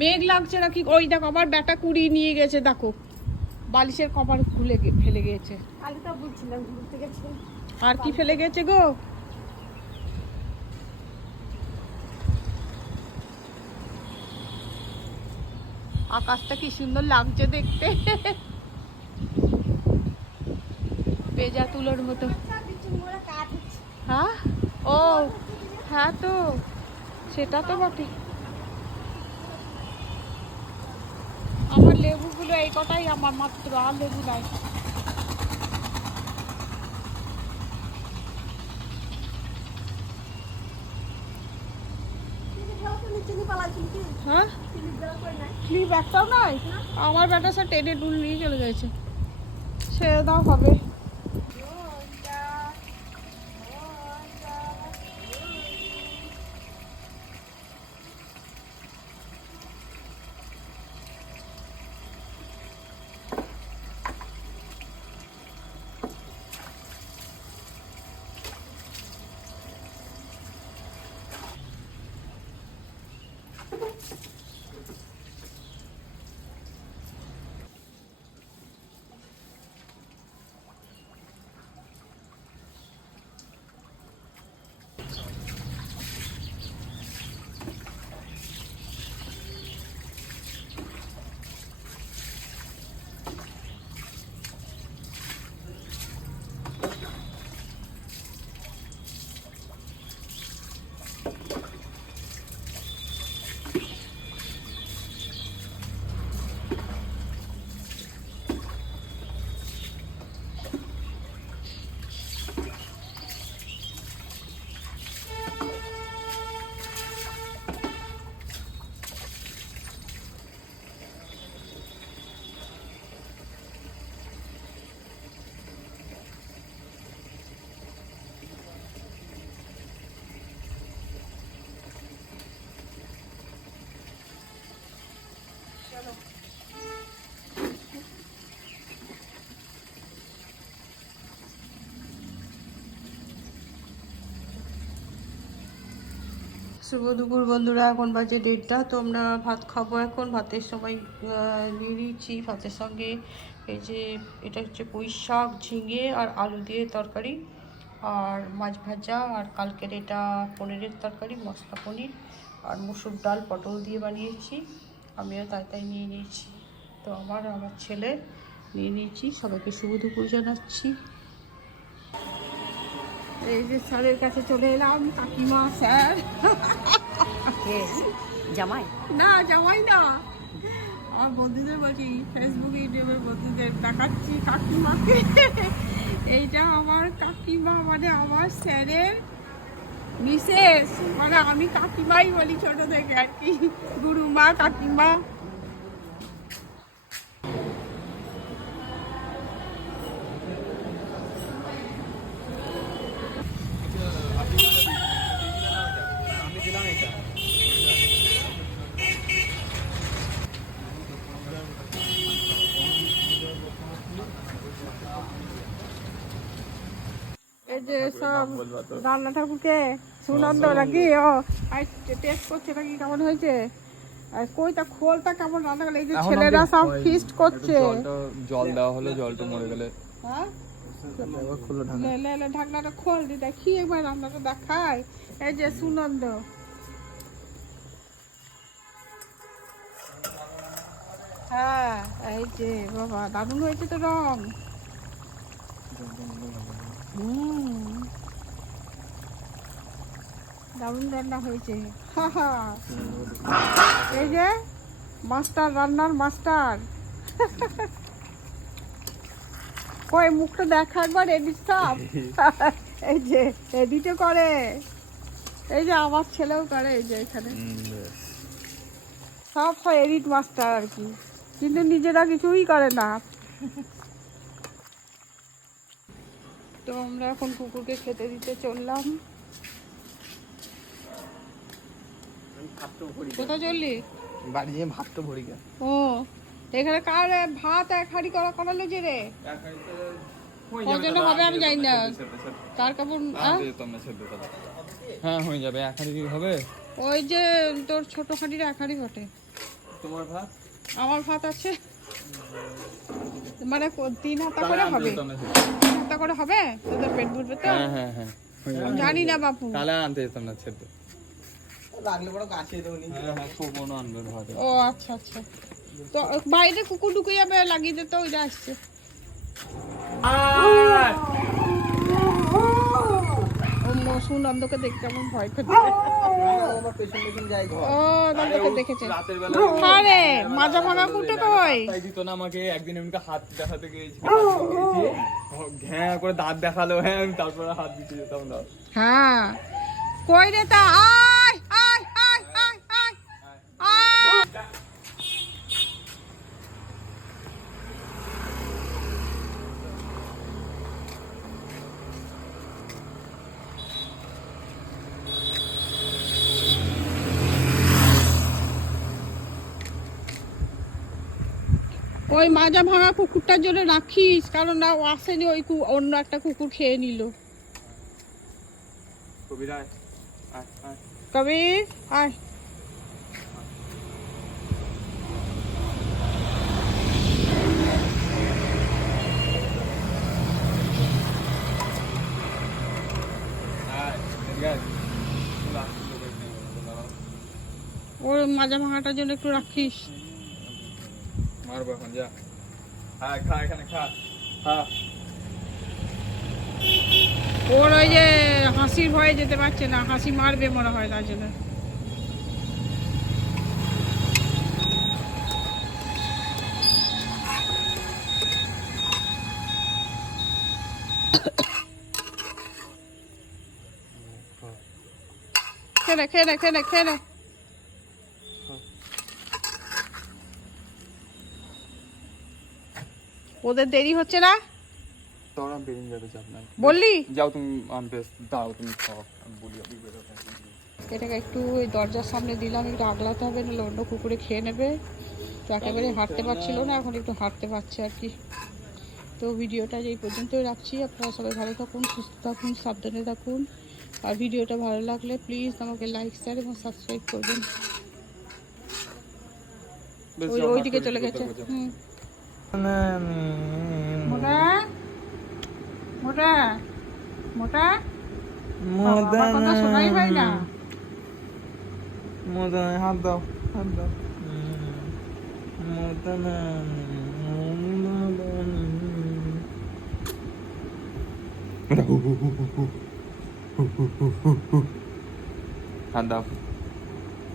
মেঘ লাগছে নাকি? ওই দেখো আবার ব্যাটা কুড়িয়ে নিয়ে গেছে, দেখো বালিশের কভার খুলে ফেলে গেছে। আমি তো বলছিলাম ঘুরতে গেছে। আর কি ফেলে গেছে গো? আকাশটা কি সুন্দর লাগছে দেখতে, পেঁজা তুলোর মতো। হ্যাঁ, ও হ্যাঁ, তো সেটা তো বটে। আমার লেবুগুলো এই কটাই আমার মাত্র, আর লেবু নাই। হ্যাঁ, ক্লিপ একটাও নাই আমার। ব্যাটা স্যার টেনে টুল নিয়ে চলে গেছে, ছেড়ে দাও হবে। শুভ দুপুর বন্ধুরা, এখন বাজে 1:30। তো আমরা ভাত খাবো এখন। ভাতের সময় নিয়ে নিয়েছি ভাতের সঙ্গে এই যে এটা হচ্ছে পুঁই শাক, ঝিঙে আর আলু দিয়ে তরকারি, আর মাছ ভাজা, আর কালকের এটা পনিরের তরকারি, মশলা পনির, আর মুসুর ডাল পটল দিয়ে বানিয়েছি। আমিও তাই নিয়ে নিয়েছি। তো আমার ছেলে নিয়ে নিয়েছি। সবাইকে শুভ দুপুর জানাচ্ছি। এই যে স্যারের কাছে চলে এলাম, কাকিমা স্যার। জামাই না, জামাই না, আমার বন্ধুদের বলছি, ফেসবুকে ইউটিউবের বন্ধুদের দেখাচ্ছি কাকিমাকে। এইটা আমার কাকিমা, মানে আমার স্যারের মিসেস, মানে আমি কাকিমাই বলি ছোট থেকে আর কি, গুরুমা কাকিমা। এই যে সব রান্না ঠাকুরকে সুনন্দ নাকি, ও টেস্ট করছে নাকি কেমন হয়েছে। আর কইটা খোলটা কেমন রান্না করলে। এই যে ছেলেরা সব ফিস্ট করছে। জল দেওয়া হলো, জলটা মরে গেলে হ্যাঁ, ঢাকনাটা খোল দি, দেখি একবার রান্নাটা দেখায়। এই যে সুনন্দ, হ্যাঁ এই যে বাবা দারুণ হয়েছে তো রং। দারুণ রান্না হয়েছে। এই যে মাস্টার, রান্নার মাস্টার। কই মুখটা দেখা একবার, এডিট সব। এই যে এডিটও করে, এই যে আমার ছেলেও করে, এই যে এখানে সব এডিট মাস্টার আর কি, কিন্তু নিজেরা কিছুই করে না। তো আমরা এখন কুকুরকে খেতে দিতে চললাম। কোথায় চললি? বাড়ি যেয়ে ভাত তো ভরি গেল। ও, এখানে কার ভাত এক হাঁড়ি করালো যে রে? কজন হবে আমি জানি না। তার কাপড় হ্যাঁ হয়ে যাবে, এক হাঁড়ি হবে। ওই যে তোর ছোট হাঁড়ির এক হাঁড়ি বটে। তোমার ভাত আমার ভাত আছে মানে 3 হাতা তাহলে করে আনতে হবে, যেতাম না সেটা। 3 হাতা করে হবে তোদের পেট ভরবে তো? হ্যাঁ হ্যাঁ জানি না বাপু। তাহলে আনতে যেতাম না ছেড়ে লাগলে বড় গাছে দেবো নি। হ্যাঁ শোভনও আনবে ভাত ও আচ্ছা আচ্ছা, তো বাইরে কুকুর ঢুকে যাবে, লাগিয়ে দিতে, ওই যে আসছে। ও মসুন নন্দকে দেখতে আমার ভয় করছে। আমার পেছন পেছন যাই ঘর। ও নন্দকে দেখেছে। রাতের বেলা আরে মাজা ভাঙা কুটে কই? তাই দিত না আমাকে একদিন এমনি হাত দেখাতে গিয়েছি ঘ্যাঁ করে দাঁত দেখালো, হ্যাঁ আমি তারপরে হাত দিতে যেতাম না। হ্যাঁ কই রে তা? আয় আয় আয় আয় আয় আয়। ওই মাজা ভাঙা কুকুরটার জন্য রাখিস, কারণ না ও আসেনি, ওই অন্য একটা কুকুর খেয়ে নিল। কবির আয় আয় আয় কবির আয়। আয় ঠিক আছে ওর মাজা ভাঙাটার জন্য একটু রাখিস। মারবো এখন যা। আয় খা এখানে খা খা। ওর ওই যে হাসির ভয়ে যেতে পারছে না, হাসি মারবে মনে হয় তার জন্য। খেলে খেলে খেলে খেলে। ওদের দেরি হচ্ছে না তোরা বেরিয়ে যাবে চাপ নাই। বললি? যাও তুমি আনতে দাও, তুমি খাও, আমি বলি আমি বেরোতে। এটাকে একটু ওই দরজার সামনে দিলাম, একটু আগলাতে হবে, নাহলে অন্য কুকুরে খেয়ে নেবে। তো একেবারে হাঁটতে পারছিল না, এখন একটু হাঁটতে পারছে আর কি। তো ভিডিওটা এই পর্যন্তই রাখছি। আপনারা সবাই ভালো থাকুন, সুস্থ থাকুন, সাবধানে থাকুন। আর ভিডিওটা ভালো লাগলে প্লিজ আমাকে লাইক, শেয়ার এবং সাবস্ক্রাইব করবেন। ওইদিকে চলে গেছে। মোটা মোটা মোটা আমার কথা শোনাই হয় না। হাত দাও হাত দাও। হাত দাও।